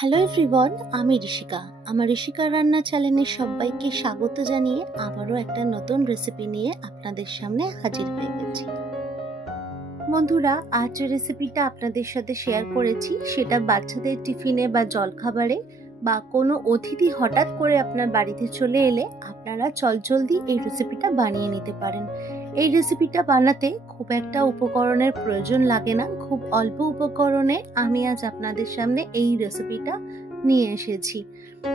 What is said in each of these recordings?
Hello everyone, আমি ঋষিকা। আমার ঋষিকা রান্না চ্যানেলে সবাইকে স্বাগত জানিয়ে আবারও একটা নতুন রেসিপি নিয়ে আপনাদের সামনে হাজির হয়ে গেছি। বন্ধুরা, আজ যে রেসিপিটা আপনাদের সাথে শেয়ার করেছি সেটা বাচ্চাদের টিফিনে বা জলখাবারে বা কোনো অতিথি হঠাৎ করে আপনার বাড়িতে চলে এলে আপনারা চটজলদি এই রেসিপিটা বানিয়ে নিতে পারেন। এই রেসিপিটা বানাতে খুব একটা উপকরণের প্রয়োজন লাগে না, খুব অল্প উপকরণে আমি আজ আপনাদের সামনে এই রেসিপিটা নিয়ে এসেছি।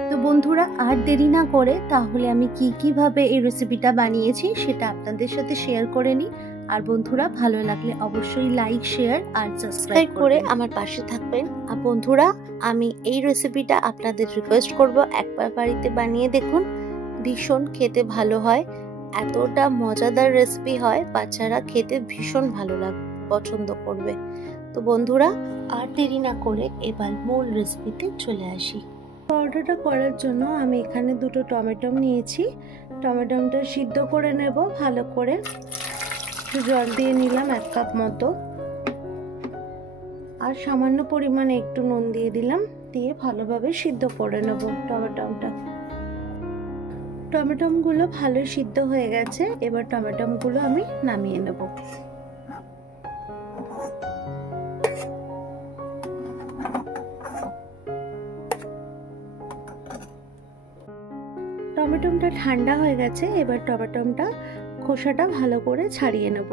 তো বন্ধুরা, আর দেরি না করে তাহলে আমি কিভাবে এই রেসিপিটা বানিয়েছি সেটা আপনাদের সাথে শেয়ার করে নিই। আর বন্ধুরা, ভালো লাগলে অবশ্যই লাইক, শেয়ার আর সাবস্ক্রাইব করে আমার পাশে থাকবেন। আর বন্ধুরা, আমি এই রেসিপিটা আপনাদের রিকোয়েস্ট করব একবার বাড়িতে বানিয়ে দেখুন, ভীষণ খেতে ভালো হয়। এতটা মজাদার রেসিপি হয়, বাচ্চারা খেতে ভীষণ পছন্দ করবে। তো বন্ধুরা, আর দেরি না করে এবার মূল রেসিপিতে চলে আসি। পরোটাটা করার জন্য আমি এখানে দুটো টমেটো নিয়েছি। টমেটোটা সিদ্ধ করে নেব ভালো করে। জল দিয়ে নিলাম 1 কাপ মতো, আর সামান্য পরিমাণে একটু নুন দিয়ে দিলাম, দিয়ে ভালোভাবে সিদ্ধ করে নেব টমেটোগুলো ভালো সিদ্ধ হয়ে গেছে। এবার টমেটোগুলো আমি নামিয়ে নেব। টমেটোটা ঠান্ডা হয়ে গেছে। এবার টমেটোটা খোসাটা ভালো করে ছাড়িয়ে নেব।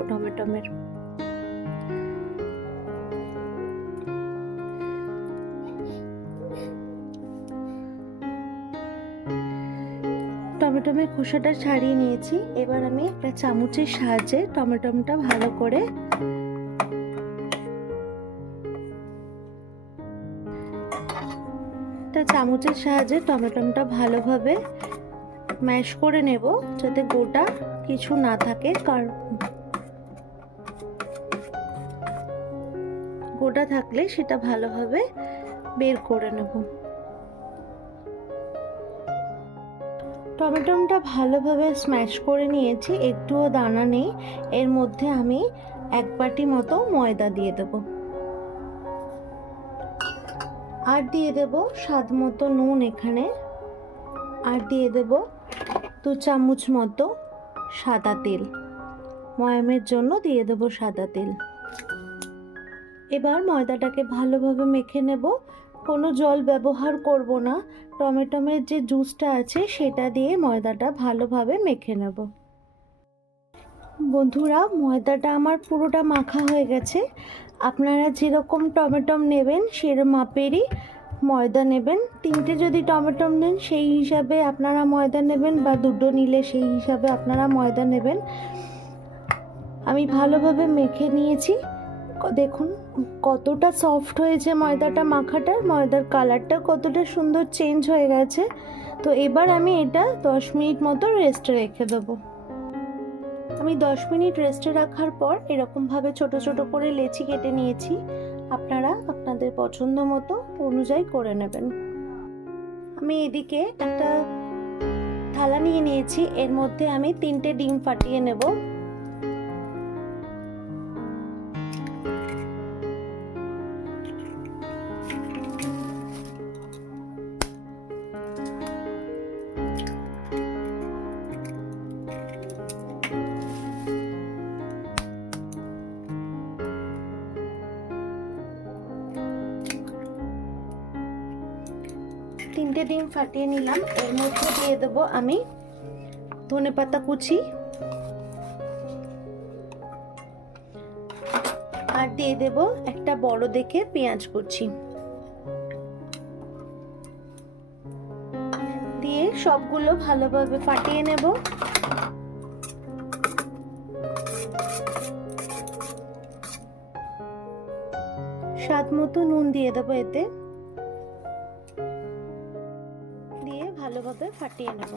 টমেটোর খোসাটা ছাড়িয়ে নিয়েছি। এবার আমি একটা চামচের সাহায্যে টমেটোটা ভালো করে টমেটোটা ভালোভাবে ম্যাশ করে নেব, যাতে গোটা কিছু না থাকে। কারণ গোটা থাকলে সেটা ভালোভাবে বের করে নেব। টমেটোটা ভালোভাবে স্ম্যাশ করে নিয়েছি, একটুও দানা নেই। এর মধ্যে আমি 1 বাটি মতো ময়দা দিয়ে দেব, আর দিয়ে দেব স্বাদ মতো নুন এখানে, আর দিয়ে দেব 2 চামচ মতো সাদা তেল। ময়ামের জন্য দিয়ে দেব সাদা তেল। এবার ময়দাটাকে ভালোভাবে মেখে নেব। কোনো জল ব্যবহার করব না, টমেটোর যে জুসটা আছে সেটা দিয়ে ময়দাটা ভালোভাবে মেখে নেব। বন্ধুরা, ময়দাটা আমার পুরোটা মাখা হয়ে গেছে। আপনারা যেরকম টমেটো নেবেন সেরকম মাপেরই ময়দা নেবেন। 3টে যদি টমেটো নেন সেই হিসাবে আপনারা ময়দা নেবেন, বা 2টো নিলে সেই হিসাবে আপনারা ময়দা নেবেন। আমি ভালোভাবে মেখে নিয়েছি। দেখুন কতটা সফট হয়েছে ময়দাটা মাখাটা, ময়দার কালারটা কতটা সুন্দর চেঞ্জ হয়ে গেছে। তো এবার আমি এটা 10 মিনিট মতো রেস্টে রেখে দেবো। আমি 10 মিনিট রেস্টে রাখার পর এরকমভাবে ছোট ছোট করে লেচি কেটে নিয়েছি। আপনারা আপনাদের পছন্দ মতো অনুযায়ী করে নেবেন। আমি এদিকে একটা থালা নিয়ে নিয়েছি, এর মধ্যে আমি 3টে ডিম ফাটিয়ে নেব। তিনটে ডিম ফাটিয়ে নিলাম। এর মধ্যে দিয়ে দেব আমি ধনেপাতা কুচি, আর দিয়ে দেব একটা বড় দেখে পেঁয়াজ কুচি। দিয়ে সবগুলো ভালোভাবে ফাটিয়ে নেব। স্বাদ মতো নুন দিয়ে দেবো এতে, দিয়ে ভালোভাবে ফাটিয়ে নেব।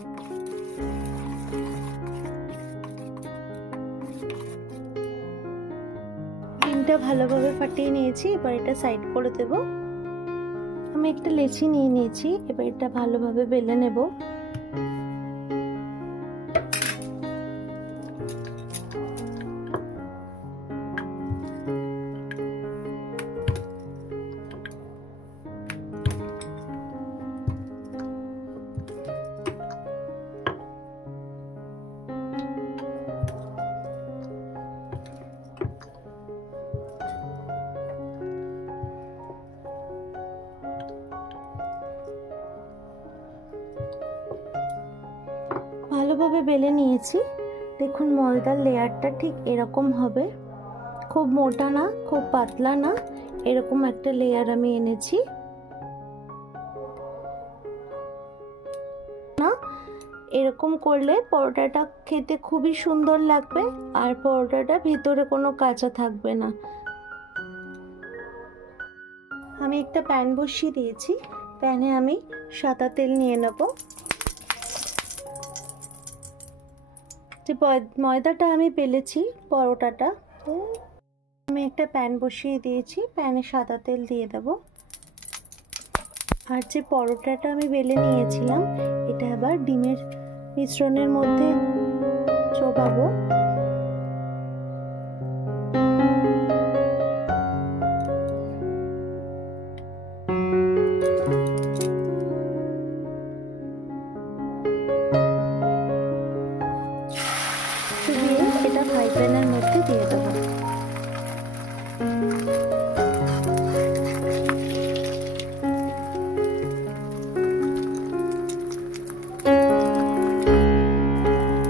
ডিমটা ভালোভাবে ফাটিয়ে নিয়েছি, এবার এটা সাইড করে দেব। আমি একটা লেচি নিয়ে নিয়েছি, এবার এটা ভালোভাবে বেলে নেব। ভালোভাবে বেলে নিয়েছি। দেখুন ময়দার লেয়ারটা ঠিক এরকম হবে, খুব মোটা না খুব পাতলা না, এরকম একটা লেয়ার আমি এনেছি। না এরকম করলে পরোটাটা খেতে খুবই সুন্দর লাগবে, আর পরোটাটা ভিতরে কোনো কাঁচা থাকবে না। আমি একটা প্যান বসিয়ে দিয়েছি, প্যানে আমি সাদা তেল নিয়ে নেব। যে ময়দাটা আমি বেলেছি পরোটাটা, আমি একটা প্যান বসিয়ে দিয়েছি, প্যানে সাদা তেল দিয়ে দেব। আর যে পরোটাটা আমি বেলে নিয়েছিলাম এটা আবার ডিমের মিশ্রণের মধ্যে চোবাবো। দিয়ে এটা ফ্রাই প্যানের মধ্যে দিয়ে দেবো।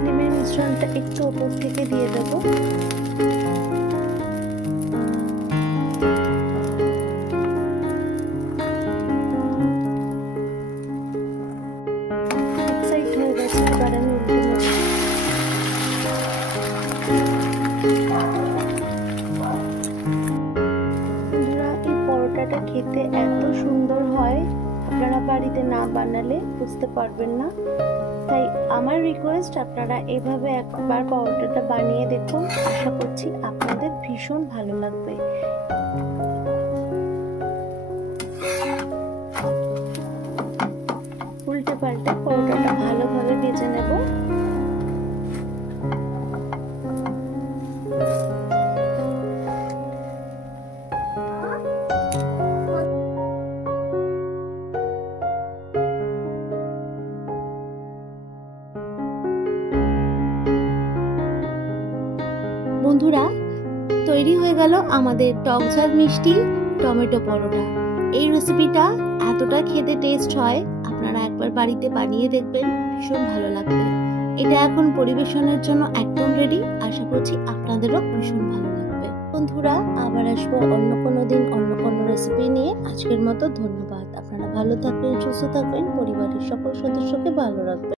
ডিমের মিশ্রণটা একটু উপর থেকে দিয়ে দেবো। এক সাইড হয়ে গেছে, এবার আমি উল্টে নেব। এই পরোটাটা খেতে এত সুন্দর হয়, আপনারা বাড়িতে না বানালে বুঝতে পারবেন না। তাই আমার রিকোয়েস্ট, আপনারা এভাবে একবার পরোটাটা বানিয়ে দেখুন, আশা করছি আপনাদের ভীষণ ভালো লাগবে। উল্টে পাল্টে পরোটাটা ভালোভাবে ভেজে নেব। বন্ধুরা, তৈরি হয়ে গেল আমাদের টক ঝাল মিষ্টি টমেটো পরোটা। এই রেসিপিটা এতটা খেতে টেস্ট হয়, আপনারা একবার বাড়িতে বানিয়ে দেখবেন, ভীষণ ভালো লাগবে। এটা এখন পরিবেশনের জন্য একদম রেডি, আশা করছি আপনাদেরও ভীষণ ভালো লাগবে। বন্ধুরা, আবার আসবো অন্য কোনো দিন অন্য কোনো রেসিপি নিয়ে। আজকের মতো ধন্যবাদ। আপনারা ভালো থাকবেন, সুস্থ থাকবেন, পরিবারের সকল সদস্যকে ভালো রাখবেন।